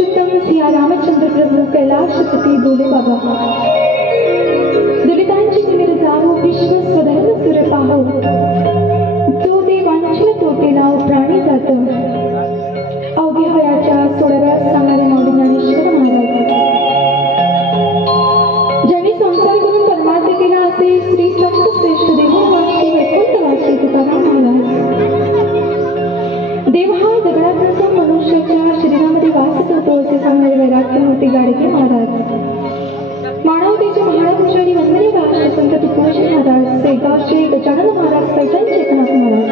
पुरुषोत्तम सिया रामचंद्र प्रभू कैलाशपती बोले बाबा, दलितांची निमिर जावो विश्व स्वधर्म सुर पाहो, जो ते वांछन तोटे लाव प्राणी जात, अवघ्या वयाच्या 16व्या सांगणारे माऊली ज्ञानेश्वर महाराज, ज्यांनी संसार करून परमार्थ केला असे श्री संत श्रेष्ठ देववासी वैकुंठवासी तुकाराम महाराज. देव हा दगडाचा मनुष्याच्या शरीरामध्ये वास करतो असे सांगणारे वैराग्यमूर्ती गाडगे महाराज, मानवतेचे महापुरुषांनी वंदनीय भाष्य संत तुकोजी महाराज, शेगावचे गजानन महाराज, पैठणचे एकनाथ महाराज,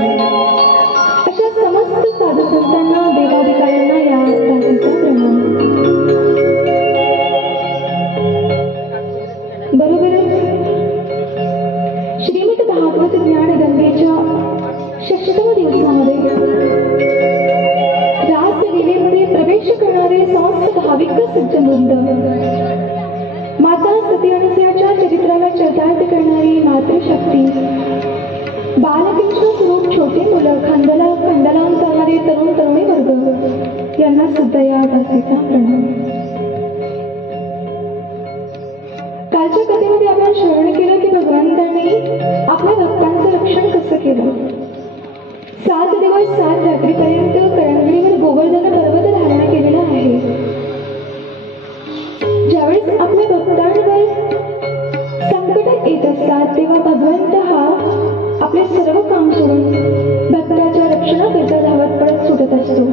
अशा समस्त साधू संतांना देवाधिकाऱ्यांना या दासीचा प्रणाम. बरोबरच श्रीमद भागवत ज्ञान गंगेच्या 6व्या दिवसामध्ये रासलीलेमध्ये प्रवेश करणारे संस्थ भाविक सज्जनवृंद, माता सती अनुसयाच्या चरित्राला चरितार्थ करणारी मातृशक्ती, बालकृष्ण स्वरूप छोटे मुलं, खंडलावून चालणारे तरुण तरुणी वर्ग यांना सुद्धा या दासीचा प्रणाम. कालच्या कथेमध्ये आपण श्रवण केलं की भगवंतांनी आपल्या भक्तांचं रक्षण कसं केलं. 7 दिवस 7 रात्रीपर्यंत करंगळीवर गोवर्धन पर्वत धारण केलेला आहे. ज्यावेळेस आपल्या भक्तांवर संकट येत असतात तेव्हा भगवंत हा आपले सर्व काम सोडून भक्ताच्या रक्षणाकरिता धावत पडत सुटत असतो.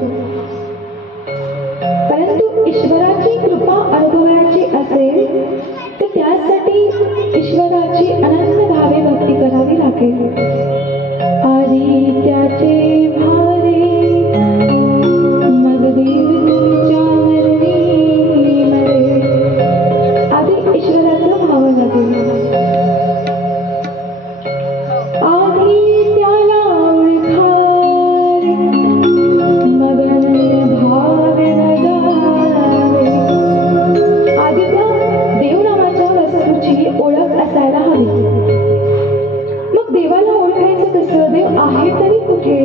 परंतु ईश्वराची कृपा अनुभवायची असेल तर त्यासाठी ईश्वराची अनन्य भावे भक्ती करावी लागेल. आधी त्याचे भारे मग देव तुमच्या मरणी मरे, आधी ईश्वराचं भाव लागेल. आधी त्याला ओळखावे मग अनन्य भावे भगावे, आधी त्या देवनामाच्या वस्तूची ओळख असायला हवी. मग देवाला ओळखायचं कसं? देव आहे तरी कुठे?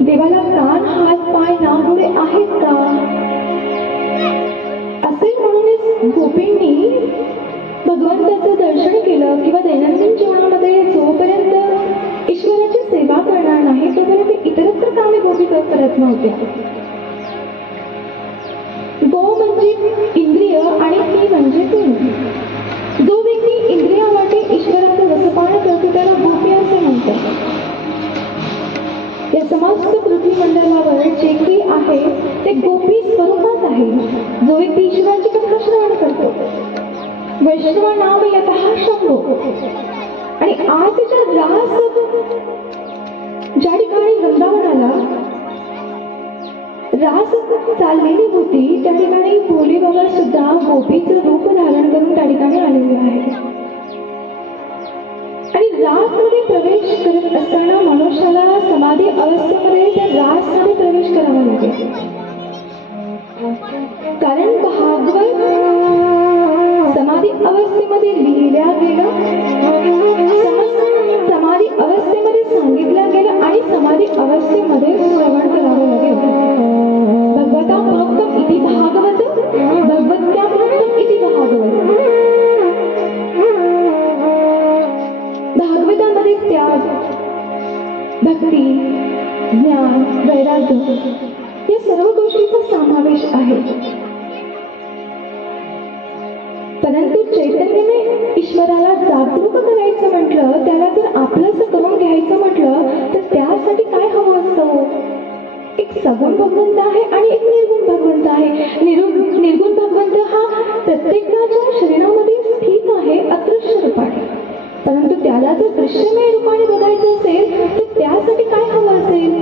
देवाला कान हात पाय नाक आहेत का? असे म्हणूनच गोपींनी भगवंताचं दर्शन केलं किंवा दैनंदिन जीवनामध्ये जोपर्यंत ईश्वराची सेवा करणार नाही तोपर्यंत इतरत्र कामे गोपी करत नव्हत्या. गो म्हणजे इंद्रिय आणि ती म्हणजे तुम्ही. जो व्यक्ती इंद्रियावाटे ईश्वराचं रसपान करतो त्याला गोपी असे म्हणतात. या समस्त पृथ्वी मंडळावर जे काही आहे ते गोपी स्वरूपात आहे. जो व्यक्ती ईश्वराची कथा श्रवण करतो, वैष्णव नाम यतः शंभो, आणि आजच्या रास ज्या ठिकाणी वृंदावनाला रास चाललेली होती त्या ठिकाणी भोले बाबा सुद्धा गोपीचं रूप धारण करून त्या ठिकाणी आलेले आहे. आणि रासमध्ये प्रवेश करत असताना मनुष्याला समाधी अवस्थेमध्ये त्या रासमध्ये प्रवेश करावा लागेल. कारण भागवत समाधी अवस्थेमध्ये लिहिल्या गेलं, समाधी अवस्थेमध्ये सांगितलं गेलं आणि समाधी अवस्थेमध्ये श्रवण करावं लागेल. भगवता भक्तम इति भागवत, भगवत्या भक्तम इति भागवत. भागवतामध्ये त्याग, भक्ती, ज्ञान, वैराग्य या सर्व गोष्टींचा समावेश आहे. परंतु चैतन्याने ईश्वराला जागरूक करायचं म्हटलं, त्याला जर आपलंच करून घ्यायचं म्हटलं तर त्यासाठी काय हवं असतं? एक सगुण भगवंत आहे आणि एक निर्गुण भगवंत आहे. निर्गुण भगवंत हा प्रत्येकाच्या शरीरामध्ये स्थित आहे अदृश्य रूपाने. परंतु त्याला जर दृश्यमय रूपाने बघायचं असेल तर त्यासाठी काय हवं असेल?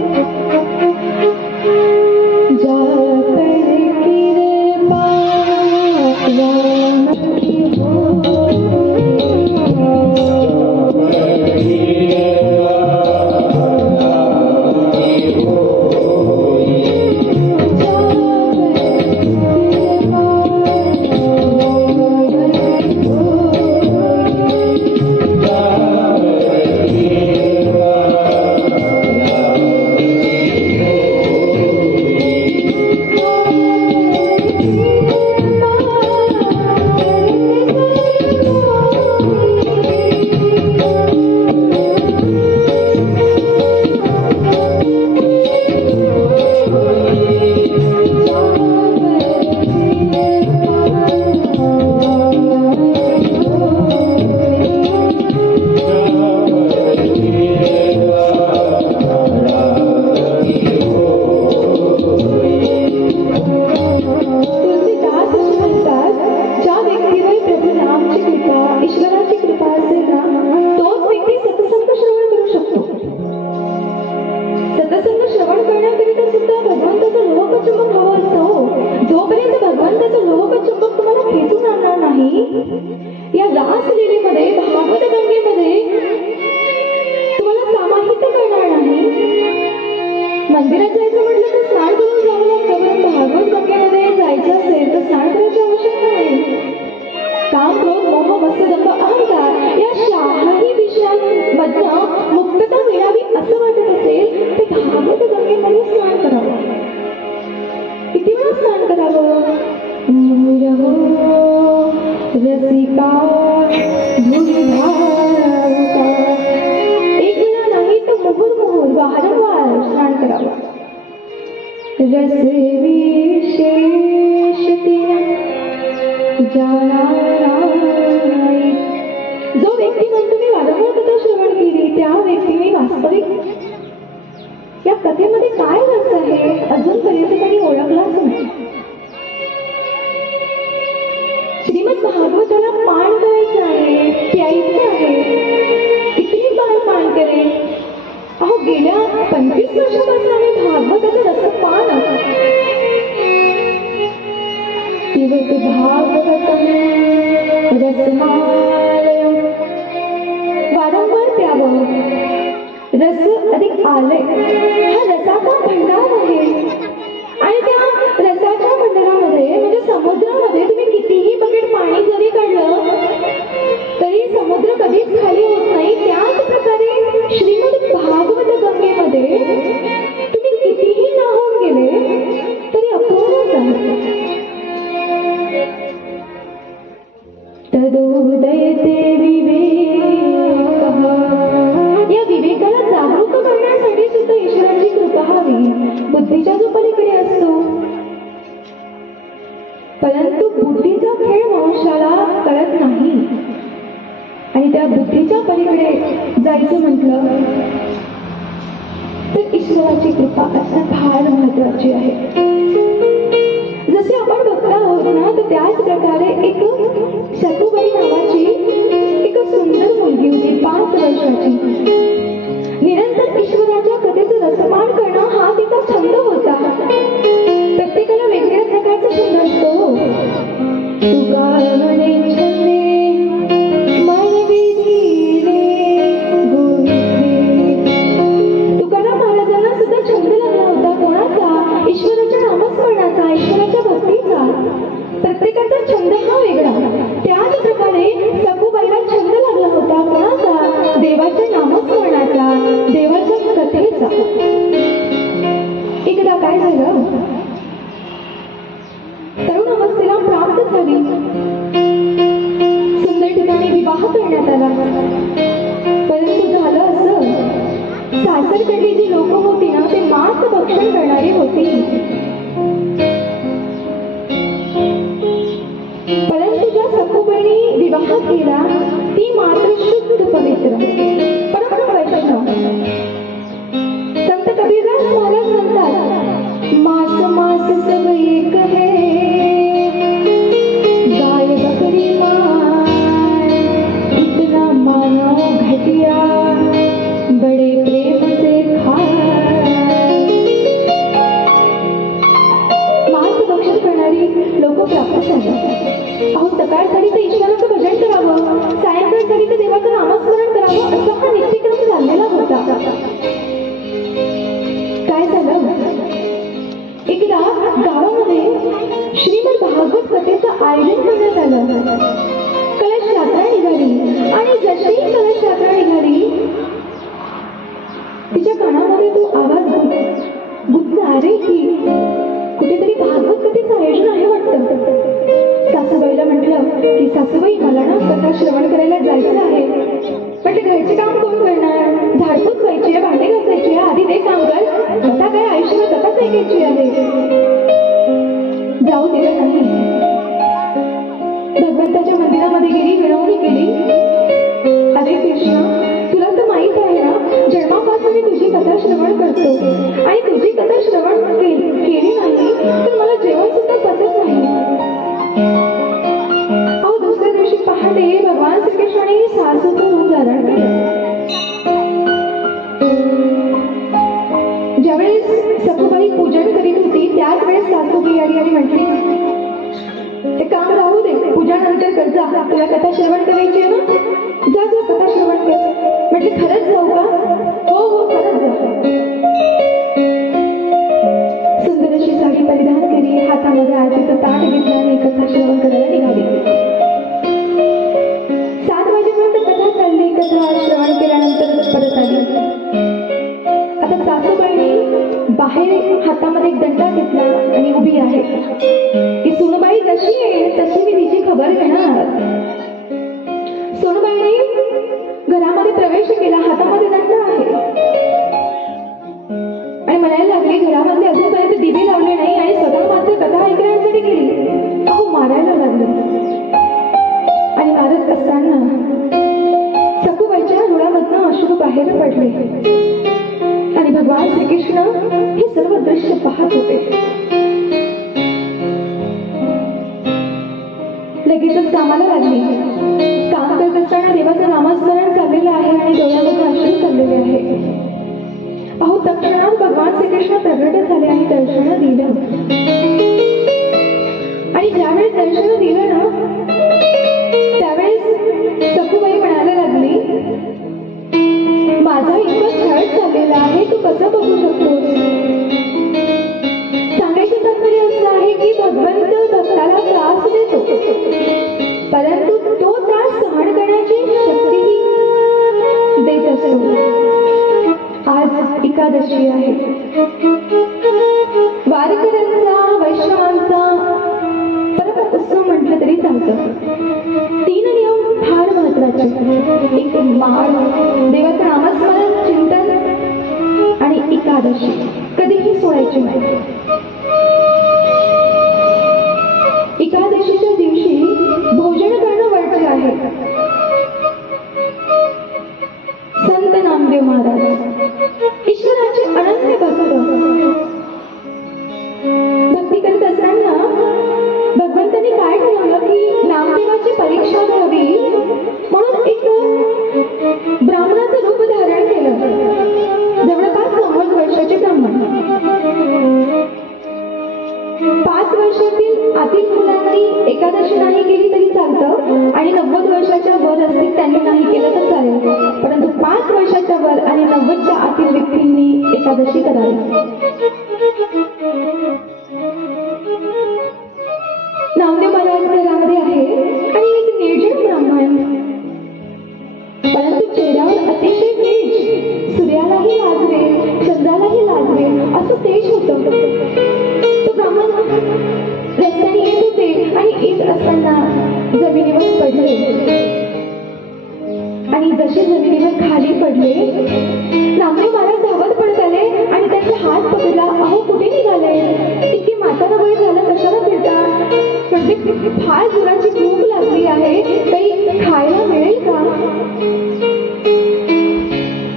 त्याचं लोहचुंबक तुम्हाला खेचून आणणार नाही. या रासलीलेमध्ये, भागवत गंगेमध्ये तुम्हाला समाहित करणार नाही. मंदिरात जायचं म्हटलं तर स्नान करून जावं लागतं, पण भागवत गंगेमध्ये जायचं असेल तर स्नान करायची आवश्यकता नाही. काम, क्रोध, मोह, मत्सदंभ, अहंकार या शाही विषयांमधनं मुक्तता मिळावी असं वाटत असेल तर भागवत गंगेमध्ये स्नान करावं. किती वेळा स्नान करावं? रसिका एक वेळा नाही तर मुहुर्मुहुर वारंवार स्नान करावं. रस विशेष जो व्यक्ती म्हणतो मी वारंवार कथा श्रवण केली, त्या व्यक्तीने वास्तविक या कथेमध्ये काय रस आहे अजूनपर्यंत त्यांनी ओळखलाच नाही. श्रीमद भागवताला पान करायचं आहे, प्यायचं आहे. किती बाळ पान करेल? अहो गेल्या 25 वर्षापासून आम्ही भागवताचं रसपान पिबत भागवतम रसमालयम वारंवार प्यावं. रस अधिक आलय हा रसाचा भंडार आहे आणि त्या रसाच्या भंडारामध्ये म्हणजे समुद्रामध्ये तुम्ही कितीही बकेट पाणी जरी काढलं तरी समुद्र कधीच खाली होत नाही. त्याच प्रकारे श्रीमद भागवत गंगेमध्ये तुम्ही कितीही न्हाऊन गेले तरी अपूर्णच आहे. तदोदयते विवेकः या विवेकाला जागरूक करण्यासाठी सुद्धा ईश्वराची कृपा हवी. बुद्धीच्या जो पलीकडे असतो, परंतु बुद्धीचा खेळ मनुष्याला कळत नाही आणि त्या बुद्धीच्या पलीकडे जायचं म्हटलं तर ईश्वराची कृपा असणं फार महत्वाची आहे. जसे आपण बघत आहोत ना, तर त्याच प्रकारे एक सखुबाई नावाची एक सुंदर मुलगी होती, 5 वर्षाची. निरंतर ईश्वराच्या कथेचं रसपान करणं हा तिचा छंद होता. प्रत्येकाला वेगवेगळ्या प्रकारचा छंद असतो. तुका म्हणे छंदे मन विधिले गोविंदे. तुकाराम महाराजांना सुद्धा छंद लागला होता. कोणाचा? ईश्वराच्या नामस्मरणाचा, ईश्वराच्या भक्तीचा. प्रत्येकाचा छंद हा वेगळा. त्याच प्रकारे सखुबाईला छंद लागला होता. कोणाचा? देवाच्या नामस्मरणाचा, देवाच्या कथेचा. एकदा काय झालं, तरुण अवस्थेला प्राप्त झाली, सुंदर ठिकाणी विवाह करण्यात आला. परंतु झालं असं, सासरकडली जी लोक होती ना, ते मांस भक्षण करणारी होती. परंतु ज्या सखुबाईने विवाह केला ती मात्र शुद्ध पवित्र परम वैष्णव. संत कबीरदास महाराज म्हणतात, मास मास सब एक है, गाय बकरी मांस इतना मानो घटिया, बड़े प्रेम से खाए. मांस भक्षण करणारी लोक प्राप्त झाली. अहो सकाळ झाली तर ईश्वराचं भजन करावं, सायंकाळ झाली तर देवाचं नामस्मरण करावं, असा हा नित्यक्रम चाललेला होता. काय झालं, एकदा गावामध्ये श्रीमद भागवत कथेचं आयोजन करण्यात आलं. कलश यात्रा निघाली आणि जशी कलश यात्रा निघाली तिच्या कानामध्ये तो आवाज गुंतला, अरे की कुठेतरी भागवत कथेचं आयोजन आहे वाटतं. सासूबाईला म्हटलं की सासूबाई मला ना कथा श्रवण करायला जायचं आहे. म्हटलं घरचे काम कोण करणार? झाडपूस व्हायची आहे, भांडे घासायची आहे, आधी ते काम कर. कथा काय आयुष्याला कथाच ऐकायची आहे. जाऊ दिलं नाही. भगवंताच्या मंदिरामध्ये गेली, विनवणी केली. अरे कृष्ण, तुला तर माहित आहे ना, जन्मापासून मी तुझी कथा श्रवण करतो आणि तुझी कथा श्रवण केली नाही तर मला जेवण सुद्धा पचत नाही. अहो दुसऱ्या दिवशी पहाटे भगवान श्रीकृष्णाने सासूचं रूप धारण केलं. ज्यावेळेस सखुबाई पूजन करीत होती त्याच वेळेस सासू गेली आणि म्हटली, एक काम राहू दे, पूजा नंतर कर, जा. तुला कथा श्रवण करायची आहे ना, जा जा कथा श्रवण कर. म्हटले खरंच जाऊ का? हो हो खरंच जा. सुंदर अशी साडी परिधान केली, हातामध्ये आरतीचं ताट घेतलं आणि कथा श्रवण करायला निघाली. 7 वाजेपर्यंत कथा चालली. कथा श्रवण केल्यानंतर परत आली. आता सासूबाईने बाहेर हातामध्ये एक दंडा घेतला आणि उभी आहे की सोनूबाई जशी आहे तशी मी तिची खबर घेणार. सोनूबाईने घरामध्ये प्रवेश केला, हातामध्ये दंडा आहे आणि म्हणायला लागली, घरामध्ये अजूनपर्यंत दिवे लावले नाही आणि स्वतः मात्र कथा ऐकण्यासाठी गेली. अहो मारायला लागले. आणि मारत असताना सखूबाईच्या डोळ्यामधनं अश्रू बाहेर पडले आणि भगवान श्रीकृष्ण हे सर्व दृश्य पाहत होते. लगेचच कामाला लागली. काम करत असताना देवाचं नामस्मरण चाललेलं आहे आणि डोळ्यामध्ये अश्रू चाललेले आहे. अहो तत्क्षणात भगवान श्रीकृष्ण प्रगट झाले आणि दर्शन दिलं. आणि ज्यावेळेस दर्शन दिलं ना, त्यावेळेस सखूबाई म्हणायला लागली, माझा इतका छळ चाललेला आहे, तू कसं बघू शकतोस? सांगायचं तात्पर्य असं आहे की भगवंत भक्ताला त्रास देतो, परंतु तो त्रास सहन करण्याची शक्तीही देत असतो. आज एकादशी आहे. वारकऱ्यांचा, वैष्णवांचा परम उत्सव म्हटलं तरी चालतं. 3 नियम फार महत्वाचे. एक माळ, देवाचं नामस्मरण, चिंतन आणि एकादशी कधीही सोडायची नाही. एकादशीच्या दिवशी भोजन करणं वर्ज्य आहे. संत नामदेव महाराज ईश्वराचे अनन्य भक्त. भक्ती करत असताना भगवंतांनी काय ठरवलं की नामदेवाची परीक्षा घ्यावी म्हणून एक ब्राह्मणाचं रूप धारण केलं. जवळपास 90 वर्षाचे ब्राह्मण. 5 वर्षातील आतील मुलांनी एकादशी नाही केली तरी चालतं आणि 90 वर्षाच्या वर असतील त्यांनी नाही केलं तर चालेल, परंतु 5 वर्षाच्या वर आणि 90च्या आतील व्यक्तींनी एकादशी करावी. नामदेव महाराज घरामध्ये आहे आणि एक निर्जन ब्राह्मण, परंतु चेहऱ्यावर अतिशय तेज, सूर्यालाही लाजवे, चंद्रालाही लाजवे असं तेज होतं. तो ब्राह्मण रस्त्याने येत होते आणि येत असताना जमिनीवर पडले आणि जसे जमिनीवर खाली पडले, नामदेव महाराज धावत पडत आले आणि त्यांचा हात पकडला. अहो कुठे निघाले? इतकी म्हातारा वय झालं, कशाला फिरता? म्हणजे फार जोराची भूक लागली आहे, काही खायला मिळेल का?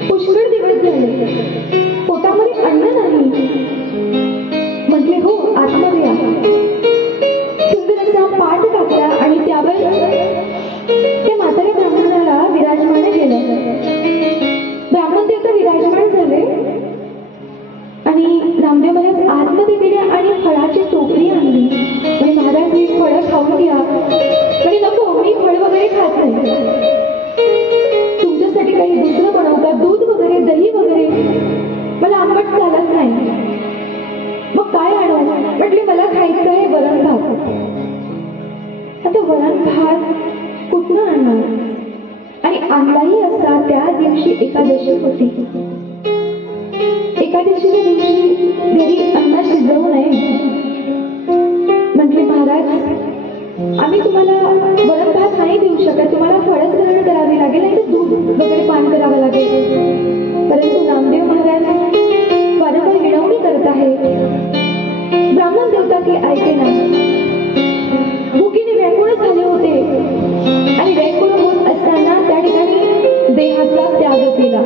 पुष्कळ दिवस झाले, पोटामध्ये अन्न नाही. म्हटले हो, आतमध्ये आहे. सुंदर असा पाठ टाकला आणि त्यावर त्या म्हाताऱ्या ब्राह्मणाला विराजमान केलं. ब्राह्मण देवता विराजमान झाले आणि नामदेव महाराज आतमध्ये गेले आणि फळाची टोकरी आणली. म्हणजे महाराज ही फळं खाऊन घ्या. म्हणजे नको, मी फळ वगैरे खात नाही, तुमच्यासाठी काही दुसरं बनवू का? दूध वगैरे, दही वगैरे, मला आंबट चालत नाही. मग काय आणू? म्हटले मला खायचं आहे वरण भात. आता वरण भात कुठनं आणणार? आणि आणलाही असता त्या दिवशी एकादशी होती. एकादशीच्या दिवशी घरी अन्न शिजवू नये. म्हटले महाराज, आम्ही तुम्हाला वरण भात नाही देऊ शकत, तुम्हाला फळच ग्रहण करावी लागेल आणि दूध वगैरे पान करावं लागेल. परंतु नामदेव महाराज वारंवार विनवणी करत आहे. ब्राह्मण देवता की ऐके ना. भुकीने व्याकुळ झाले होते आणि व्याकुळ होत असताना त्या ठिकाणी देहाचा त्याग केला.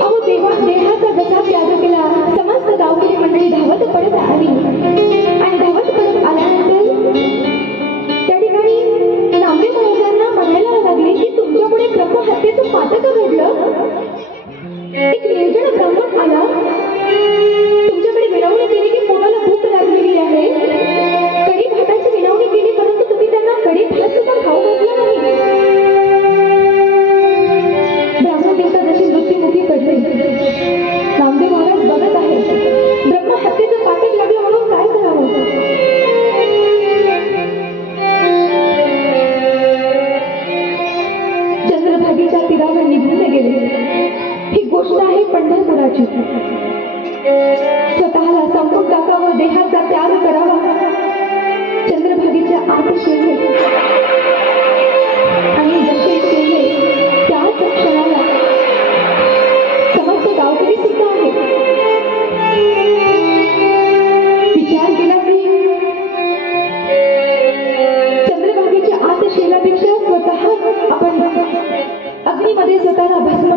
अहो देहाचा जसा त्याग केला, समस्त गावकरी मंडळी धावत परत आली आणि धावत परत आल्यानंतर त्या ठिकाणी नामदेव महाराजांना म्हणायला लागले की तुमच्यापुढे ब्रह्महत्येचं पातक घडलं. एक निर्जन ब्राह्मण आला, तुमच्याकडे विनवणी केली की पोटाला भूक लागलेली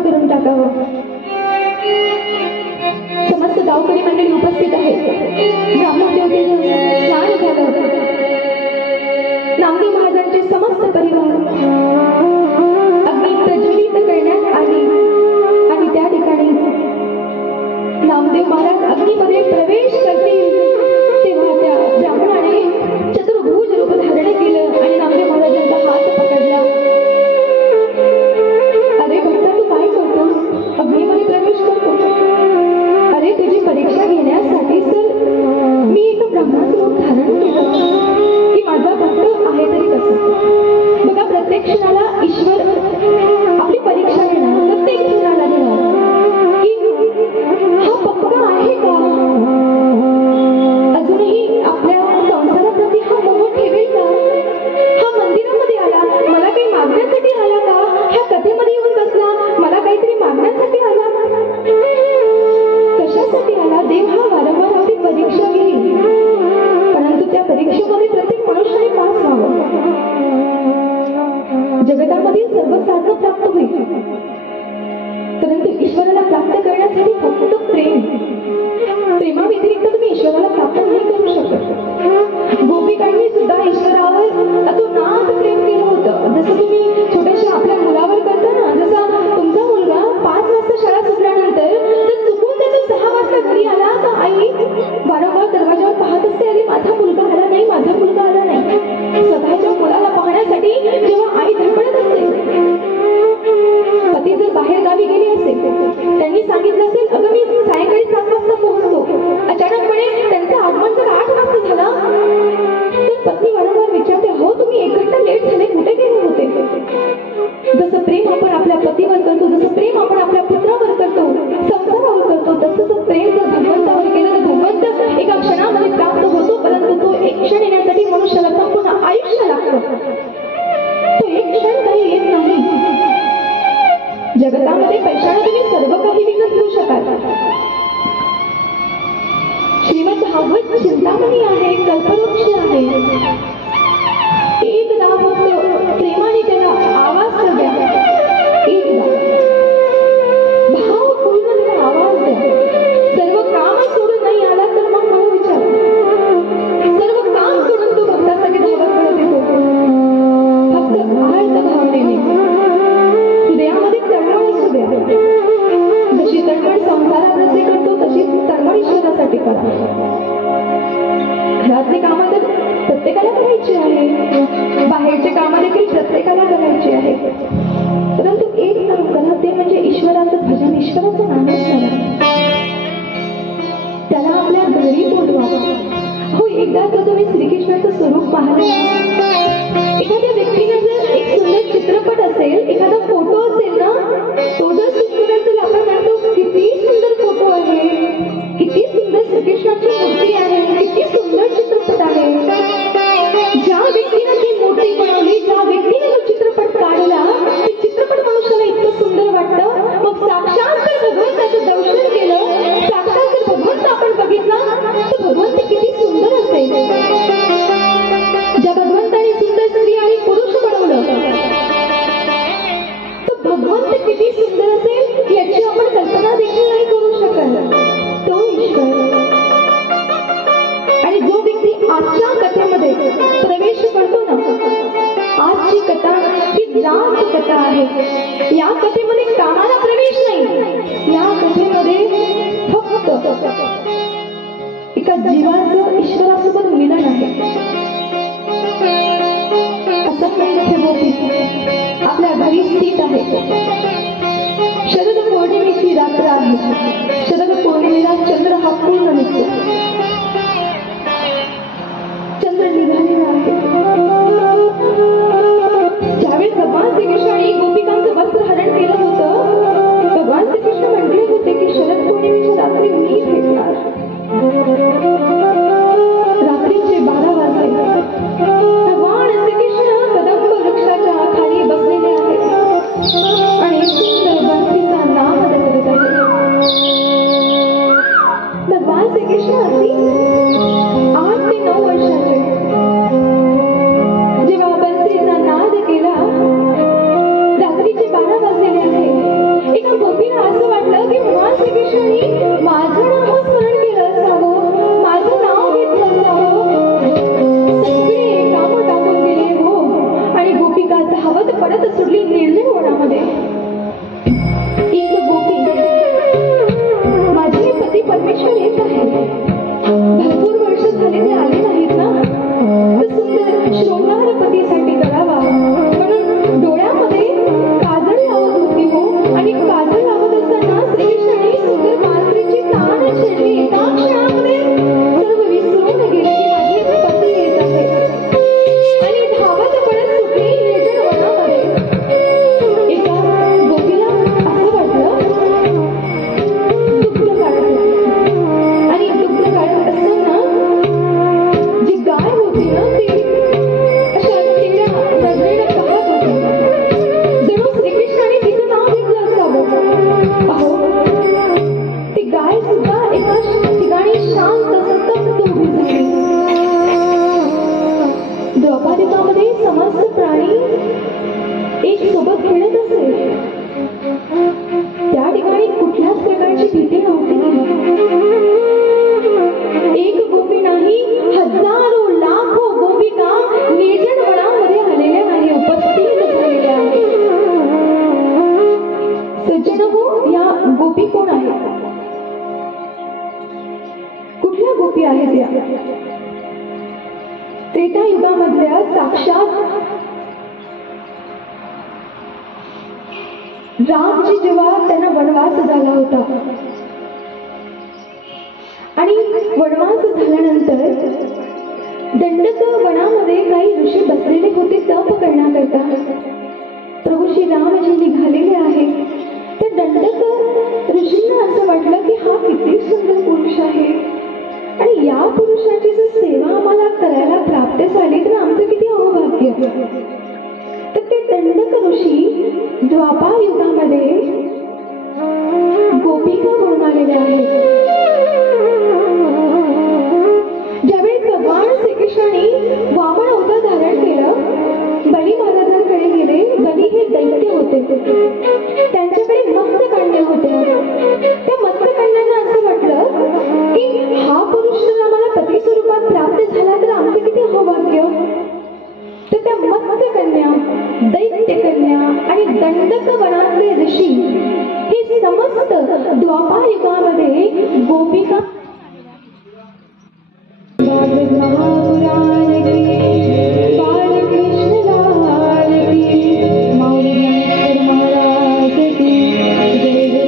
करून टाकावं. समस्त गावकरी मंडळी उपस्थित आहेत. ब्राह्मण ज्योतीचं स्नान झालं. नामदेव महाराजांचे समस्त परिवार अग्नी प्रज्वलित करण्यात आली आणि त्या ठिकाणी नामदेव महाराज अग्नीमध्ये प्रवेश करतील तेव्हा त्या ब्राह्मणाने चतुर्भुज रूप धारण केलं आणि नामदेव महाराजांचा हात पकडला. अरे भक्ता, तू काय करतोस? अग्नीमध्ये प्रवेश करतो? अरे तुझी परीक्षा घेण्यासाठी तर मी एका ब्राह्मणाचं रूप धारण केलं की माझा भक्त आहे तरी कसं. बघा, प्रत्येक क्षणाला ईश्वर आपली परीक्षा घेणार, प्रत्येक क्षणाला घेणार की हा पक्का आहे का, अजूनही आपल्या संसाराप्रती हा मोह ठेवेल का, हा मंदिरामध्ये आला मला काही मागण्यासाठी आला का, ह्या कथेमध्ये येऊन बसला मला काहीतरी मागण्यासाठी आला, कशासाठी आला. देव हा वारंवार आपली परीक्षा घेईल, परंतु त्या परीक्षेमध्ये प्रत्येक मनुष्याने पास व्हावं. जगतामध्ये सर्व साधन प्राप्त होईल, परंतु ईश्वराला प्राप्त करण्यासाठी फक्त प्रेमाव्यतिरिक्त तुम्ही ईश्वराला प्राप्त नाही करू शकत. गोपिकांनी सुद्धा ईश्वरावर अतोनात प्रेम केलं होतं. जसं तुम्ही छोट्याशा आपल्या मुलावर करता ना, जसा तुमचा मुलगा 5 वाजता शाळा सुटल्यानंतर जर चुकून त्याचा 6 वाजता घरी आला तर आई वारंवार दरवाजावर पाहत असते, अरे माझा मुलगा आला नाही, माझा मुलगा आला नाही. स्वतःच्या मुलाला पाहण्यासाठी जेव्हा आई धडपडत असते, पती जर बाहेर गावी गेले असेल, त्यांनी सांगितलं असेल अगं मी सायंकाळी 7 वाजता पोहोचतो, अचानकपणे त्यांचं आगमन जर 8 वाजता झाला तर पत्नी वारंवार विचारते, हो तुम्ही 1 घंटा लेट झाले, कुठे गेले होते. जसं प्रेम आपण आपल्या पतीवर करतो, जसं प्रेम आपण आपल्या पुत्रावर करतो, संसारावर करतो, तसं प्रेम जर भगवंतावर केलं तर भगवंत एका क्षणामध्ये प्राप्त होतो, परंतु तो एक क्षण येण्यासाठी मनुष्याला संपूर्ण आयुष्य लागतं. तो एक क्षण काही येत नाही. जगतामध्ये पैशाने तुम्ही सर्व काही विकत घेऊ शकाल. श्रीमद भागवत चिंतामणी आहे, कल्पवृक्ष आहे. एकदा फक्त प्रेमाने त्याला आवाज द्या, एकदा भाव पूर्ण त्याला आवाज द्या. सर्व काम सोडून नाही आला तर मग मला विचार. सर्व काम सोडून तो भक्तासाठी धावत करत येतो, फक्त आर्त भावनेने. हृदयामध्ये तळमळ असू द्या. जशी तळमळ संसाराप्रती करतो तशी तळमळ ईश्वरासाठी करा. घरातली कामं तर प्रत्येकाला करायची आहे, बाहेरचे कामं देखील प्रत्येकाला करायची आहे, परंतु एक काम करा, ते म्हणजे ईश्वराचं भजन, ईश्वराचं नामस्मरण. त्याला आपल्या घरी बोलवा. हो, एकदा जर तुम्ही श्रीकृष्णाचं स्वरूप पाहिलं, एखाद्या व्यक्तीने जर एक सुंदर चित्रपट असेल, एखादा फोटो असेल ना, तो जर सुंदर असेल, आपण म्हणतो किती सुंदर फोटो आहे, किती सुंदर श्रीकृष्णाची मूर्ती आहे, किती सुंदर चित्रपट आहे. ज्या व्यक्तीने ती मूर्ती बनवली, ज्या व्यक्तीने तो चित्रपट काढला, ते चित्रपट मनुष्याला इतकं सुंदर वाटतं. मग साक्षात जर भगवंताचं दर्शन केलं, साक्षात जर भगवंत आपण बघितला तर भगवंत किती सुंदर असेल. ज्या भगवंताने सुंदर स्त्री आणि पुरुष बनवलं तर भगवंत किती सुंदर असेल याची आपण कल्पना देखील नाही करू शकत. तो ईश्वर. आणि जो व्यक्ती आजच्या कथेमध्ये प्रवेश करतो ना, आजची कथा ही लाख कथा आहे. या कथेमध्ये कामाला प्रवेश नाही, या कथेमध्ये फक्त एका जीवाचं ईश्वरासोबत मिलन आहे. असंख्य गोपी आपल्या घरी स्थित आहे. शरद पौर्णिमेची रात्र आहे. शरद पौर्णिमेला चंद्र हा पूर्ण निघतो. चंद्र निघालेला आहे. ज्यावेळेस भगवान श्रीकृष्णाने गोपिकांचं वस्त्र हरण केलं होतं, भगवान श्रीकृष्ण म्हटले होते की शरद पौर्णिमेच्या रात्री मी भेटणार. त्रेतायुगामधल्या साक्षात रामजी जेव्हा त्यांना वनवास झाला होता आणि वनवास झाल्यानंतर दंडक वनामध्ये काही ऋषी बसलेले होते तप करण्याकरता. प्रभू श्री रामजी निघालेले आहे. त्या दंडक ऋषींना असं वाटलं की हा किती सुंदर पुरुष आहे आणि या पुरुषाची जर सेवा आम्हाला करायला प्राप्त झाली तर आमचं किती अहोभाग्य. तर ते दंडक ऋषी द्वापार युगामध्ये गोपिका म्हणून आलेले आहेत. ज्यावेळी भगवान श्रीकृष्णाने वामन अवतार धारण केलं, बली महाराजांकडे गेले. बली हे दैत्य होते. त्यांच्याकडे मत्स्यकन्या होत्या. त्या मत्स्यकन्यांना असं वाटलं की हा पुरुष जर आम्हाला पती स्वरूपात प्राप्त झाला तर आमचं किती अहोभाग्य. तर त्या मत्स्यकन्या, दैत्यकन्या आणि दंडक वनातले ऋषी हे समस्त द्वापार युगामध्ये गोपिका महापुराण की बालकृष्ण लाल की मौर्य महाराज की जय जय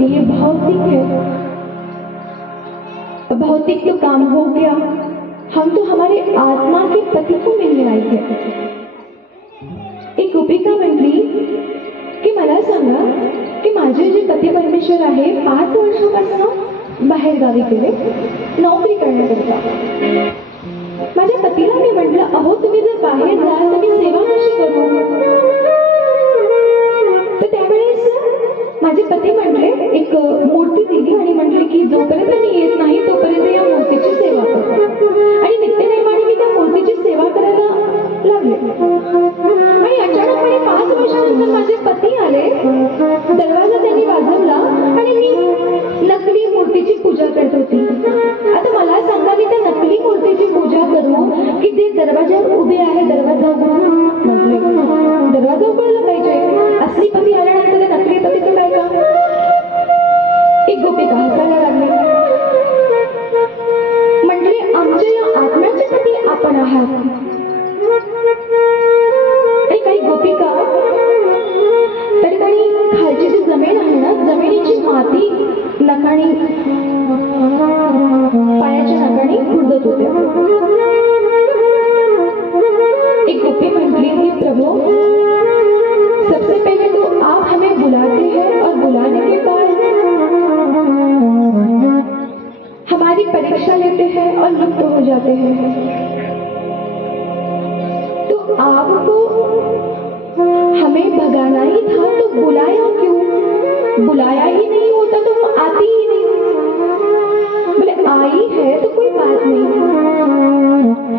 सकती है, भौतिक है। भौतिक तो काम हो गया, हम तो हमारे आत्मा के पति को मिलने आए थे। एक गोपिका म्हटली की मला सांगा की माझे जे पती परमेश्वर आहे 5 वर्षापासून बाहेर गावी गेले नोकरी करण्याकरता। माझ्या पतीला मी म्हटलं, अहो तुम्ही जर बाहेर जाल तर मी सेवा कशी करू? तर त्यावेळेस माझे पती म्हटले, एक मूर्ती दिली आणि म्हटले की जोपर्यंत मी येत नाही तोपर्यंत या मूर्तीची सेवा कर। आणि नित्यनेमाने मी त्या मूर्तीची सेवा करायला लागले। आणि अचानकपणे 5 वर्षानंतर माझे पती आले, दरवाजा त्यांनी वाजवला आणि मी नकली मूर्तीची पूजा करत होती। आता मला सांगा, मी त्या नकली मूर्तीची पूजा करू की जे दरवाजावर उभे आहे दरवाजा उघडून? म्हटले दरवाजा उघडला पाहिजे, असली पती आल्यानंतर नकली पतीचं काय काम? एक गोपिका हसायला लागली, म्हटले आमच्या या आत्म्याचे पती आपण आहात। काही गोपिका तरी खालची जी जमीन आहे ना, जमिनीची माती नखाणी पायाच्या नखाणी खुरदत होत्या। एक गोपी म्हटली कि प्रभु, सबसे पहले तो आप हमें बुलाते हैं और बुलाने के बाद हमारी परीक्षा लेते हैं और लुप्त हो जाते हैं। तो आपको हमें भगाना ही था तो बुलाया क्यों? बुलाया ही नहीं होता तो वो आती ही नहीं। बोले आई है तो कोई बात नहीं।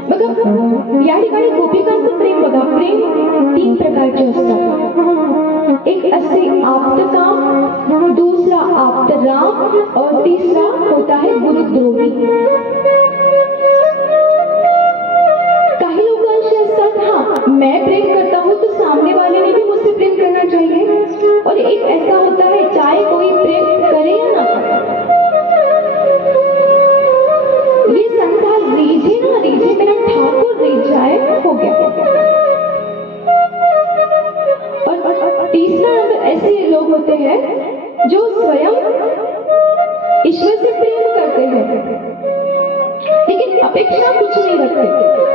बघा या ठिकाणी गोपिकांचं प्रेम बघा, प्रेम 3 प्रकारचे असतात। एक असते आप्तकाम, दूसरा आप्तराम और तीसरा होता है गुरुद्रोही। काही लोग ऐसे असतात, हाँ मैं प्रेम करता हूँ तो सामने वाले ने भी मुझसे प्रेम करना चाहिए। और एक ऐसा होता है, चाहे कोई प्रेम करे या ना करे, ये संसार रीझे ना रीझे, मेरा ठाकुर रीझ जाए हो गया। और तीसरा नंबर ऐसे लोग होते हैं जो स्वयं ईश्वर से प्रेम करते हैं लेकिन अपेक्षा कुछ नहीं रखते।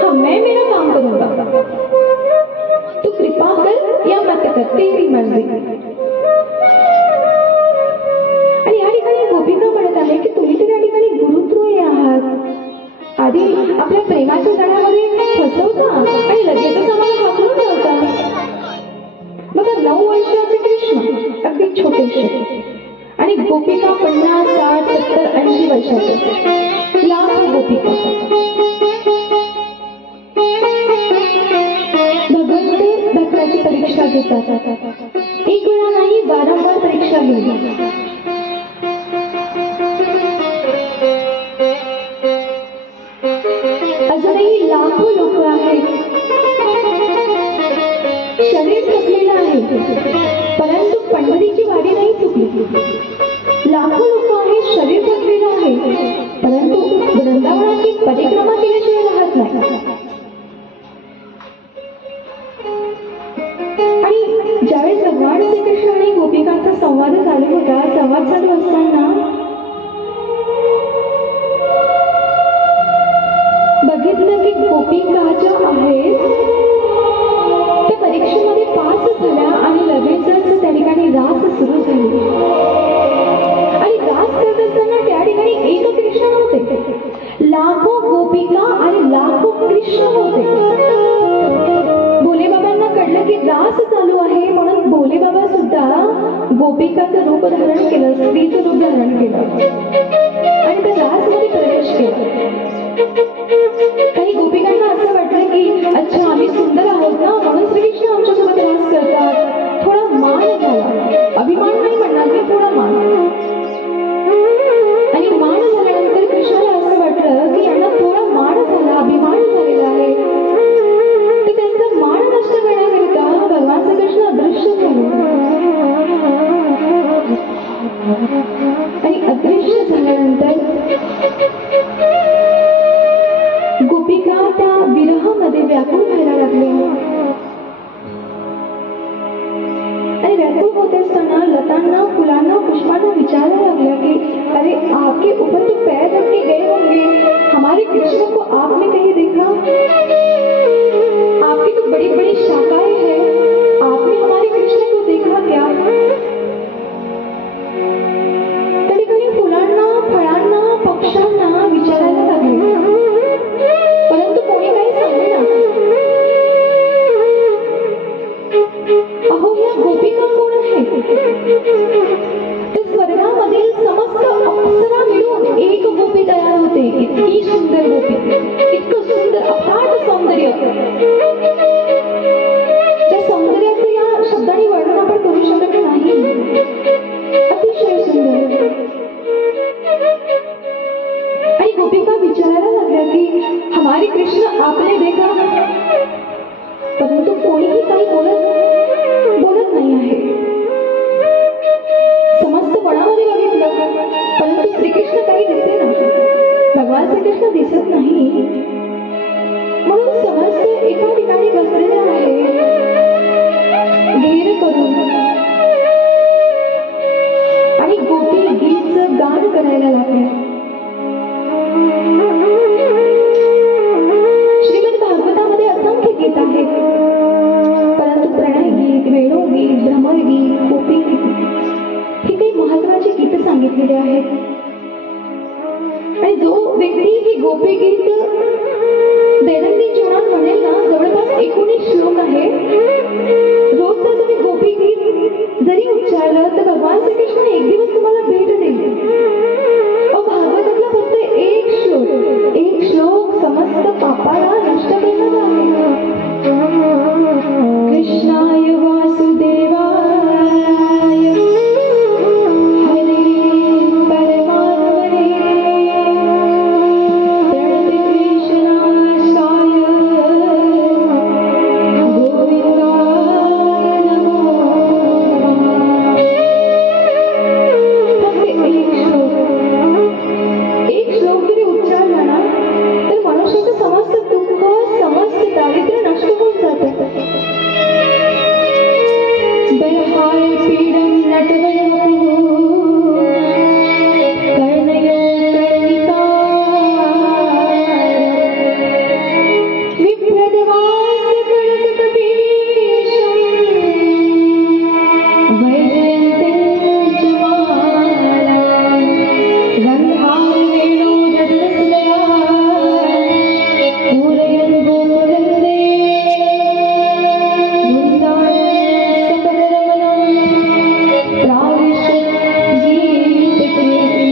हाँ मैं मेरा काम करूंगा, तू कृपा कर या मत कर, तेरी मर्जी। आणि या ठिकाणी गोपिका म्हणत आहे की तुम्ही तर या ठिकाणी गुरुद्रोही आहात। आधी आपल्या प्रेमाच्या जाळ्यामध्ये फसवता आणि लगेचच आम्हाला हाकलून ठेवता। बघा 9 वर्षाचे कृष्ण अगदी छोटेसे आणि गोपिका 50, 60, 70, 80 वर्षाचे, लाखो गोपिका। भगवंत भक्ताची परीक्षा घेतात, एक वेळा नाही वारंवार परीक्षा घेतात। अजूनही लाखो लोक आहेत, शरीर थकलेलं आहे परंतु पंढरीची वारी नाही चुकली। लाखो लोक आहेत, शरीर थकलेलं आहे परंतु वृंदावनाची परिक्रमा केल्याशिवाय राहत नाही। आणि ज्यावेळेस भगवान श्रीकृष्ण आणि गोपिकांचा संवाद चालू होता, संवाद चालू असताना बघितलं की गोपिका ज्या आहेत त्या परीक्षेमध्ये पास झाल्या आणि लगेचच त्या ठिकाणी रास सुरू झाली। आणि रास करत असताना त्या ठिकाणी एक कृष्ण होते, लाखो गोपिका आणि लाखो कृष्ण होते। भोले बाबांना कळलं की रास चालू आहे, म्हणून भोले बाबा सुद्धा गोपिकाचं रूप धारण केलं, स्त्रीचं रूप धारण केलं आणि त्या रासमध्ये प्रवेश केला। काही गोपिकांना असं वाटलं की अच्छा आम्ही सुंदर आहोत ना म्हणून श्रीकृष्ण आमच्यासोबत रास करतात, थोडा मान झाला, अभिमान नाही म्हणणार मी, थोडा मान। आणि मान झाल्यानंतर कृष्णाला असं वाटलं की यांना थोडा मान झाला, अभिमान झालेला आहे, तर त्यांचा मान नष्ट करण्याकरिता भगवान श्रीकृष्ण अदृश्य झाले। आणि अदृश्य झाल्यानंतर गोपिका त्या विरहामध्ये व्याकुळ व्हायला लागल्या। आणि व्याकुळ होत असताना लतांना, फुलांना, पुष्पांना विचार कृष्ण आपले देखा, परंतु कोणीही काही बोलत नाही आहे. समस्त वनामध्ये बघितलं, परंतु श्रीकृष्ण काही दिसेना. भगवान श्रीकृष्ण दिसत नाही, म्हणून समस्त एका ठिकाणी बसलेले आहे धीर करून, आणि गोपी गीतचं गान करायला लागल्या. श्रीमद भागवतामध्ये असंख्य गीत आहेत, परंतु प्रणय गीत, वेणुगीत, भ्रमर गीत, गोपी गीत ही काही महत्वाची गीत सांगितलेली आहेत. आणि जो व्यक्ती ही गोपी गीत दैनंदिन जीवनात म्हणेल ना, जवळपास 19 श्लोक आहे. रोज जर तुम्ही गोपी गीत जरी उच्चारलं तर भगवान श्रीकृष्ण एक दिवस तुम्हाला भेट देईल. भागवतातला फक्त एक श्लोक समस्त पापाला नष्ट करणारा आहे. कृष्णाय वासुदेवाय हरे परमात्मने प्रणतक्लेशनाशाय गोविंदाय नमो नमः. एक श्लोक जरी उच्चारला ना तर मनुष्याचं समस्त दुःख, समस्त दारिद्र्य नष्ट होऊन जातं. बलहाय पीडं नटवयवपुः कर्णयो कर्णिकार विप्रदवास्य कणककपीशं वैजयन्तीं जमालां गन्धां वेणो ददलसलया पूरयन् गोकुलन्दे वृन्दाय सकलरमणं प्राविशत् गीतप्रीतिः.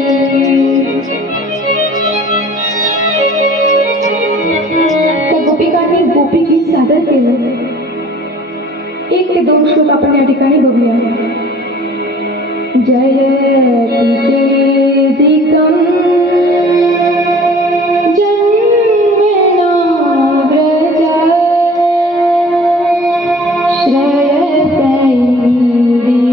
त्या गोपिकांनी गोपीगीत सादर केलं. 1 ते 2 श्लोक आपण या ठिकाणी बघूया. जयतीदिकं जन्मना व्रज श्रयतैर्विरा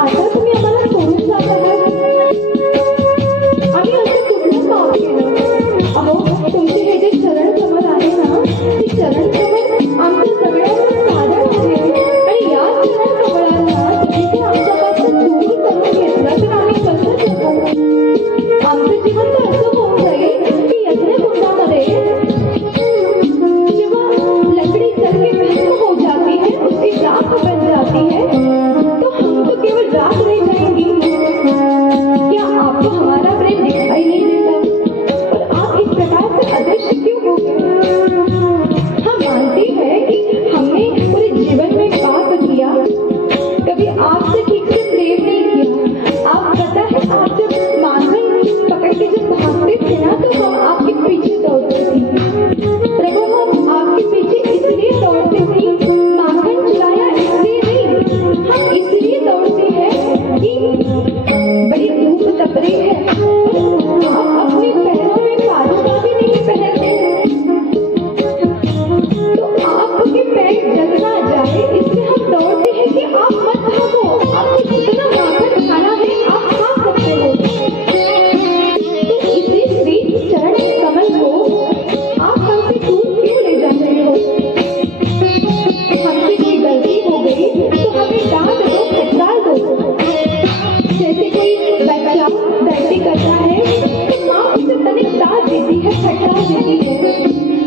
आता तुम्ही आम्हाला सोडून कि बड़ी धूप तप रही है, आप अपने पैरों में पादुका भी नहीं पहनते, तो आपके पैर जल ना जाए इसलिए हम दौड़ते हैं कि आप मत भागो, आपको जितना माखन खाना है आप खा सकते हो। तो इसी श्री चरण कमल को आप हमसे दूर क्यों ले जा रहे हो? हमसे कोई गलती हो गई तो हमें डांट दो, फटकार दो। जैसे कोई बच्चा गलती करता है तो माँ उसे तनिक डांट देती है, फटकार देती है,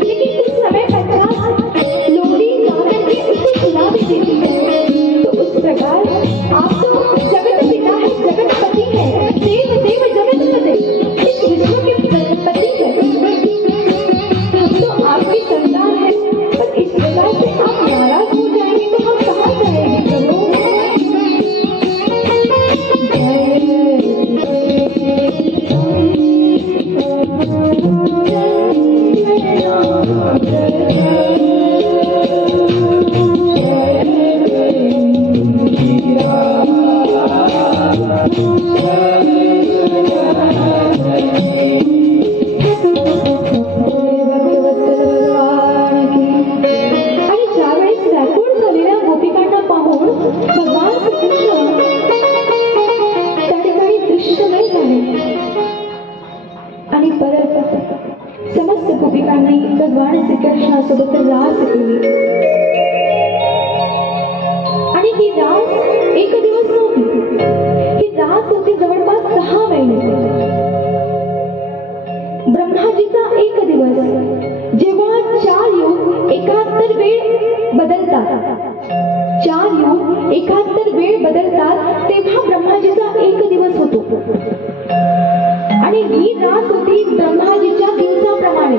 लेकिन कुछ समय पश्चात लोरी गा करके उसे सुना भी देती है। तो उस प्रकार आप तो जगत पिता है, जगत पति है, देव देव जगत पति, इस विश्व के पति है। हम तो आपकी संतान है, पर इस प्रकार से आप नाराज हो जाएंगे तो हम कहाँ जाएंगे प्रभु? आणि ज्यावेळेस व्याकुळ झालेल्या गोपिकांना पाहून भगवान श्रीकृष्ण त्या ठिकाणी दृश्यमय झाले आणि परत समस्त गोपिकांनी भगवान श्रीकृष्णासोबत रास केली। आणि ही रास एक दिवस नव्हती, ही रास होती जवळपास 6 महिने। ब्रह्माजीचा एक दिवस जेव्हा 4 युग 71 वेळ बदलतात, 4 युग 71 वेळ बदलतात तेव्हा ब्रह्माजीचा एक दिवस होतो। आणि ही रास होती ब्रह्माजीच्या दिवसाप्रमाणे,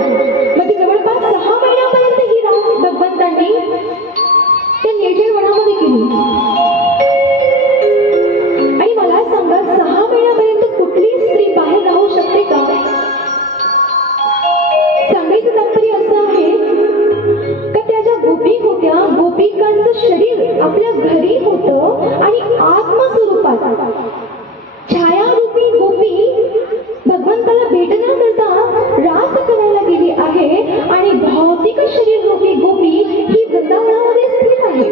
म्हणजे जवळपास 6 महिन्यापर्यंत ही रास भगवंतांनी त्या निर्जळ वनामध्ये केली। आणि मला सांगा 6 महिन्यापर्यंत कुठली स्त्री बाहेर राहू शकते का? सांगायचं तात्पर्य असं आहे का त्या ज्या गोपी होत्या, गोपिकांचं शरीर आपल्या घरी होतं आणि आत्मस्वरूपात छायारूपी गोपी भगवंताला भेटण्याकरता रास करायला गेली आहे आणि भौतिक शरीर रूपी गोपी ही वृंदावनामध्ये स्थिर आहे।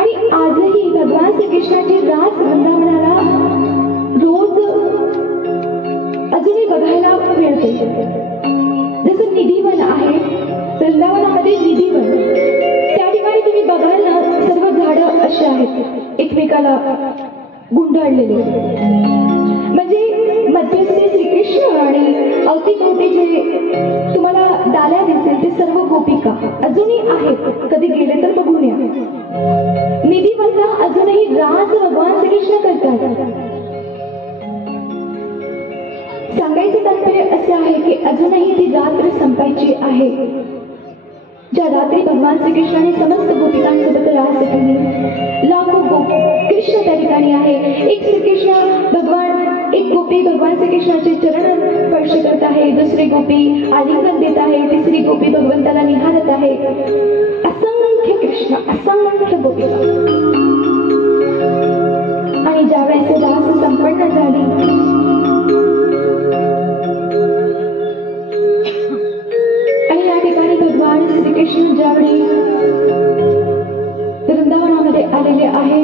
आणि आजही भगवान श्रीकृष्णाची रास वृंदावनाला रोज अजूनही बघायला मिळते। जसं निधिवन आहे, वृंदावनामध्ये निधिवन, त्या ठिकाणी तुम्ही बघाल ना सर्व झाडं अशी आहेत एकमेकाला गुंडाळलेले, म्हणजे मध्यस्थी श्रीकृष्ण आणि अवतीभोवती जे तुम्हाला डाल्या दिसेल ते सर्व गोपिका अजूनही आहेत, कधी गेले तर बघून या। निधिवनला अजूनही रास भगवान श्रीकृष्ण करतात। सांगायचे तात्पर्य असे आहे की अजूनही ती रात्र संपायची आहे, ज्या रात्री भगवान श्रीकृष्णाने समस्त गोपिकांसोबत रास केली। लाखो कृष्ण त्या ठिकाणी आहे, एक श्रीकृष्ण भगवान, एक गोपी भगवान श्रीकृष्णाचे चरण स्पर्श करत आहे, दुसरी गोपी आलिंगन देत आहे, तिसरी गोपी भगवंताला निहारत आहे। असंख्य कृष्ण, असंख्य गोपिका। आणि ज्यावेळेस रास संपन्न झाली आणि या ठिकाणी भगवान श्रीकृष्ण ज्यावेळी वृंदावनामध्ये आलेले आहे